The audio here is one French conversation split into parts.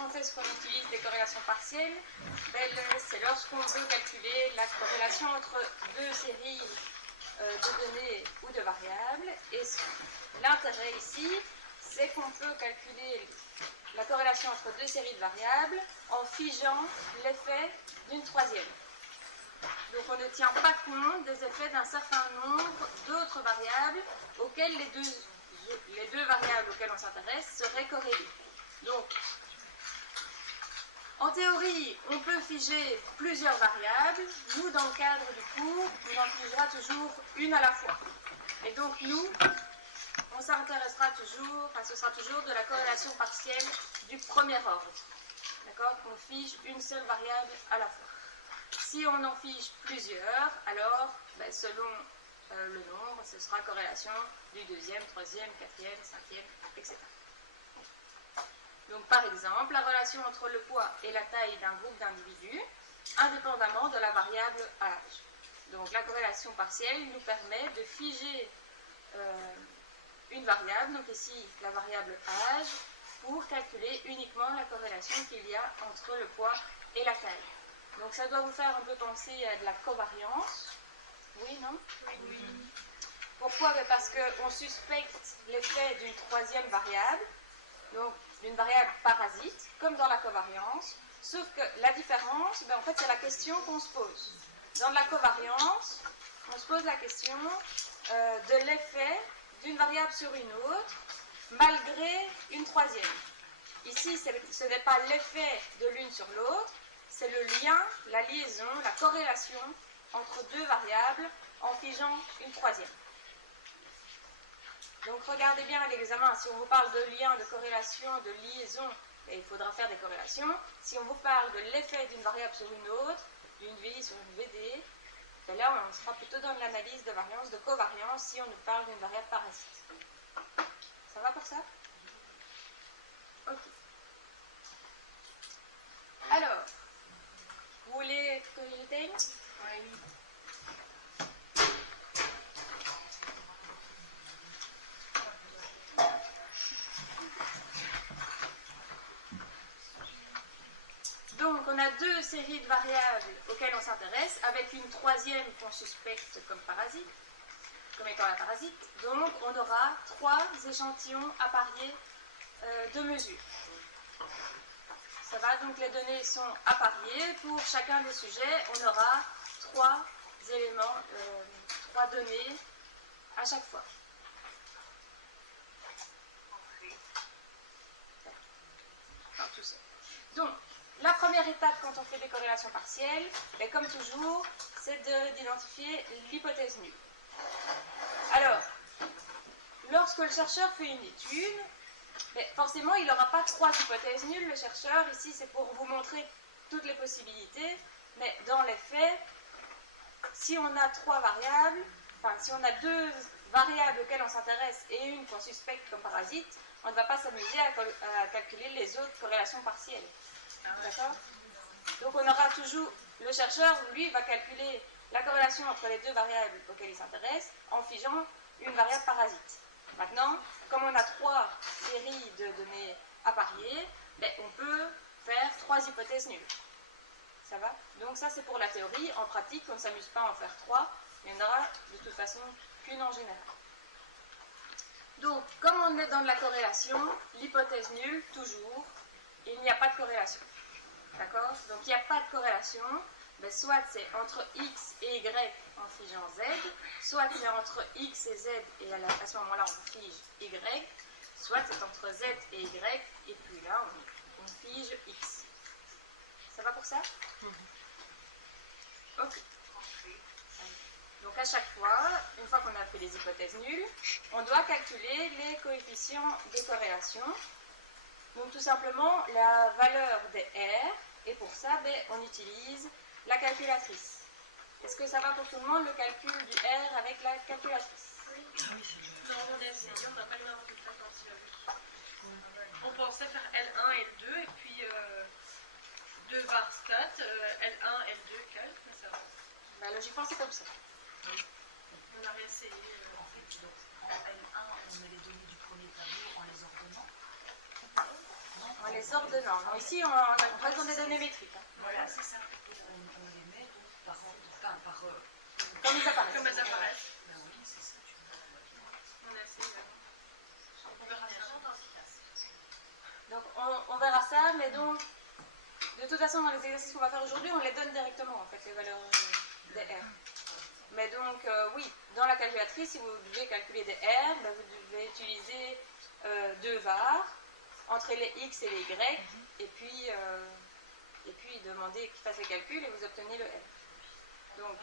quand est-ce qu'on utilise des corrélations partielles? C'est lorsqu'on veut calculer la corrélation entre deux séries de données ou de variables. Et l'intérêt ici, c'est qu'on peut calculer la corrélation entre deux séries de variables en figeant l'effet d'une troisième. Donc on ne tient pas compte des effets d'un certain nombre d'autres variables auxquelles les deux variables auxquelles on s'intéresse seraient corrélées. Donc, en théorie, on peut figer plusieurs variables. Nous, dans le cadre du cours, on en figera toujours une à la fois. Et donc, nous, on s'intéressera toujours, ce sera toujours de la corrélation partielle du premier ordre. D'accord? On fige une seule variable à la fois. Si on en fige plusieurs, alors, selon le nombre, ce sera corrélation du deuxième, troisième, quatrième, cinquième, etc. Donc, par exemple, la relation entre le poids et la taille d'un groupe d'individus, indépendamment de la variable âge. Donc, la corrélation partielle nous permet de figer une variable, donc ici la variable âge, pour calculer uniquement la corrélation qu'il y a entre le poids et la taille. Donc, ça doit vous faire un peu penser à de la covariance. Oui, non? Oui. Pourquoi? Parce qu'on suspecte l'effet d'une troisième variable, donc d'une variable parasite, comme dans la covariance, sauf que la différence, en fait, c'est la question qu'on se pose. Dans la covariance, on se pose la question de l'effet d'une variable sur une autre, malgré une troisième. Ici, ce n'est pas l'effet de l'une sur l'autre, c'est le lien, la liaison, la corrélation entre deux variables en figeant une troisième. Donc regardez bien à l'examen, si on vous parle de lien, de corrélation, de liaison, il faudra faire des corrélations. Si on vous parle de l'effet d'une variable sur une autre, d'une VI sur une VD, là on sera plutôt dans l'analyse de variance, de covariance, si on nous parle d'une variable parasite. Ça va pour ça? Ok. Alors, vous voulez que je détaille? Oui. Donc, on a deux séries de variables auxquelles on s'intéresse, avec une troisième qu'on suspecte comme parasite, comme étant la parasite. Donc, on aura trois échantillons appariés de mesure. Ça va, donc les données sont appariées. Pour chacun des sujets, on aura trois éléments, trois données à chaque fois. Enfin, tout ça. Donc, la première étape quand on fait des corrélations partielles, comme toujours, c'est d'identifier l'hypothèse nulle. Alors, lorsque le chercheur fait une étude, forcément, il n'aura pas trois hypothèses nulles, le chercheur. Ici, c'est pour vous montrer toutes les possibilités. Mais dans les faits, si on a trois variables, si on a deux variables auxquelles on s'intéresse et une qu'on suspecte comme parasite, on ne va pas s'amuser à calculer les autres corrélations partielles. D'accord? Donc on aura toujours, le chercheur, lui, va calculer la corrélation entre les deux variables auxquelles il s'intéresse en figeant une variable parasite. Maintenant, comme on a trois séries de données appariées, on peut faire trois hypothèses nulles. Ça va? Donc ça c'est pour la théorie. En pratique, on ne s'amuse pas à en faire trois, il n'y en aura de toute façon qu'une en général. Donc, comme on est dans de la corrélation, l'hypothèse nulle, toujours, il n'y a pas de corrélation. D'accord? Donc il n'y a pas de corrélation, soit c'est entre x et y en figeant z, soit c'est entre x et z et à ce moment-là on fige y, soit c'est entre z et y et puis là on fige x. Ça va pour ça? Ok. Donc à chaque fois, une fois qu'on a fait les hypothèses nulles, on doit calculer les coefficients de corrélation. Donc tout simplement la valeur des R, et pour ça on utilise la calculatrice. Est-ce que ça va pour tout le monde, le calcul du R avec la calculatrice? Oui. Non, on est assis, on n'a pas le même résultat quand on pensait faire L1, L2 et puis 2 var stat, L1, L2 calque, mais ça va. Logiquement c'est comme ça. On a réessayé. En fait, donc, en L1, on met les données du premier tableau en les ordonnant. Non, en les ordonnant. Donc ici, on a besoin des données métriques. Hein. Voilà, c'est ça. On les met donc par Comme ils apparaissent. Comme elles apparaissent. Ben oui, c'est ça. On essaie. On verra ça. Donc on verra ça, mais donc, de toute façon, dans les exercices qu'on va faire aujourd'hui, on les donne directement, en fait, les valeurs des R. Mais donc, oui, dans la calculatrice, si vous devez calculer des R, ben, vous devez utiliser 2 var entre les x et les y, et puis demander qu'ils fassent les calculs et vous obtenez le R. Donc,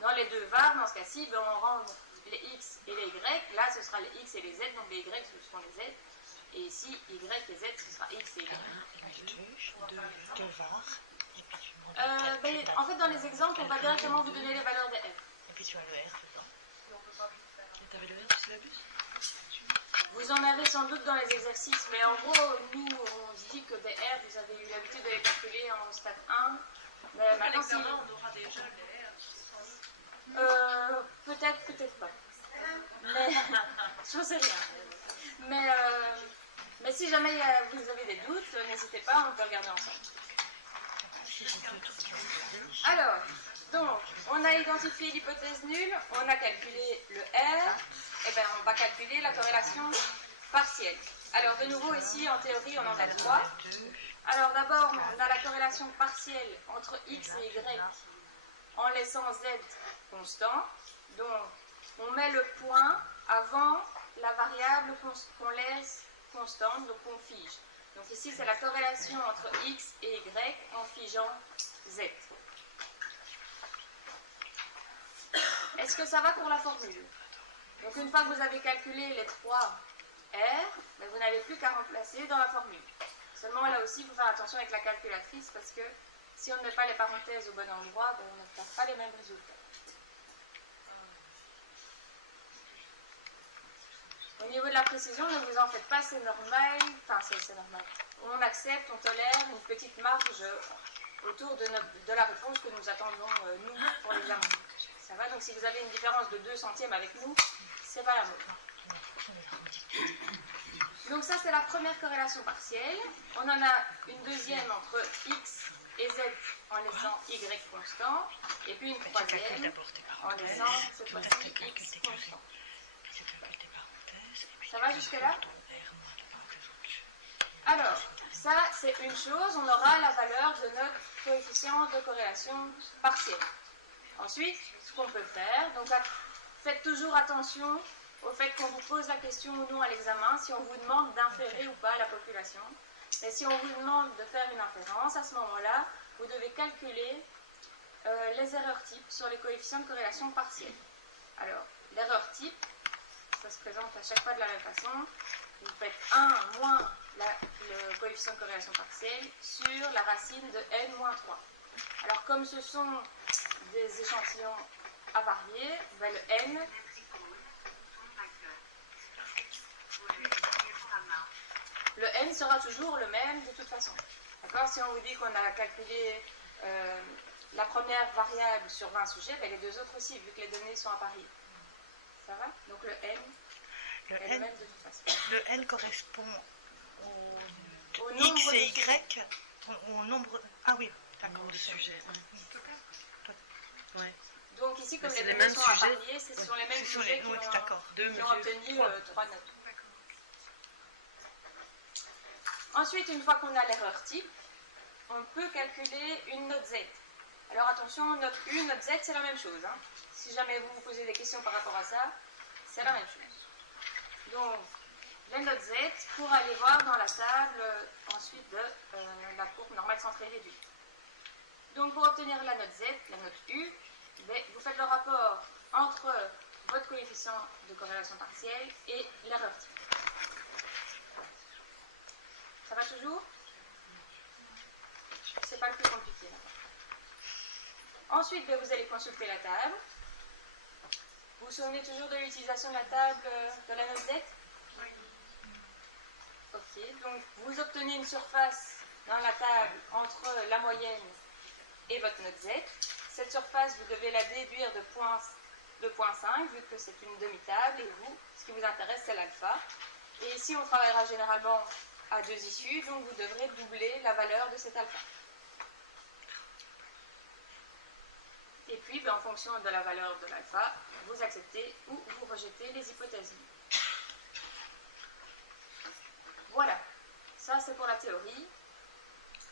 dans les 2 var, dans ce cas-ci, ben, on rend les x et les y. Là, ce sera les x et les z, donc les y, ce seront les z. Et ici, y et z, ce sera x et y. Deux var. Et puis tu demandes En fait, dans les exemples, on va directement vous donner les valeurs des R. Et puis tu as le R dedans. Mais on peut pas vite faire. Et tu avais le R du syllabus? Vous en avez sans doute dans les exercices, mais en gros, nous, on se dit que des R, vous avez eu l'habitude de les calculer en stade 1. Mais À maintenant, si... l'examen, on aura déjà les R. peut-être, peut-être pas. Mais, je sais rien. Mais si jamais vous avez des doutes, n'hésitez pas, on peut regarder ensemble. Alors, donc, on a identifié l'hypothèse nulle, on a calculé le R, et bien on va calculer la corrélation partielle. Alors, de nouveau, ici, en théorie, on en a 3. Alors, d'abord, on a la corrélation partielle entre x et y en laissant z constant. Donc, on met le point avant la variable qu'on laisse constante, donc on fige. Donc ici, c'est la corrélation entre x et y en figeant z. Est-ce que ça va pour la formule? Donc une fois que vous avez calculé les 3 R, ben vous n'avez plus qu'à remplacer dans la formule. Seulement là aussi, il faut faire attention avec la calculatrice parce que si on ne met pas les parenthèses au bon endroit, ben on n'obtient pas les mêmes résultats. Au niveau de la précision, ne vous en faites pas, c'est normal. Enfin, c'est normal. On accepte, on tolère une petite marge autour de la réponse que nous attendons, nous, pour l'examen. Ça va? Donc, si vous avez une différence de 2 centièmes avec nous, c'est pas la mode. Donc, ça, c'est la première corrélation partielle. On en a une deuxième entre x et z en laissant y constant. Et puis une troisième en laissant cette fois-ci x constant. Ça va jusque-là? Alors, ça, c'est une chose. On aura la valeur de notre coefficient de corrélation partielle. Ensuite, ce qu'on peut faire, donc faites toujours attention au fait qu'on vous pose la question ou non à l'examen, si on vous demande d'inférer ou pas la population. Et si on vous demande de faire une inférence, à ce moment-là, vous devez calculer les erreurs types sur les coefficients de corrélation partielle. Alors, l'erreur type, ça se présente à chaque fois de la même façon. Vous faites 1 moins le coefficient de corrélation partielle sur la racine de n moins 3. Alors, comme ce sont des échantillons avariés, ben le n sera toujours le même de toute façon. D'accord? Si on vous dit qu'on a calculé la première variable sur 20 sujets, ben les deux autres aussi, vu que les données sont appariées. Ça va? Donc le n est le même de toute façon. Le n correspond au nombre x et de sujets. y, au nombre... Ah oui, d'accord, le sujet. Ouais. Donc ici, comme Mais les c'est les données mêmes sont sujets. appariées, c'est sur les mêmes C'est sur sujets les... qui Oui, ont, d'accord. Deux qui ont mesures. obtenu 3 notes. Ensuite, une fois qu'on a l'erreur type, on peut calculer une note Z. Alors attention, note U, note Z, c'est la même chose. Hein. Si jamais vous vous posez des questions par rapport à ça, c'est la même chose. Donc, les notes Z, pour aller voir dans la table ensuite de la courbe normale centrée réduite. Donc, pour obtenir la note Z, la note U, vous faites le rapport entre votre coefficient de corrélation partielle et l'erreur type. Ça va toujours? C'est pas le plus compliqué. Là. Ensuite, vous allez consulter la table. Vous vous souvenez toujours de l'utilisation de la table de la note Z? Oui. Ok, donc vous obtenez une surface dans la table entre la moyenne et votre note Z. Cette surface, vous devez la déduire de 0,5 vu que c'est une demi-table et vous, ce qui vous intéresse, c'est l'alpha. Et ici, on travaillera généralement à 2 issues, donc vous devrez doubler la valeur de cet alpha. Et puis, en fonction de la valeur de l'alpha, vous acceptez ou vous rejetez les hypothèses. Voilà, ça c'est pour la théorie.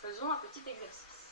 Faisons un petit exercice.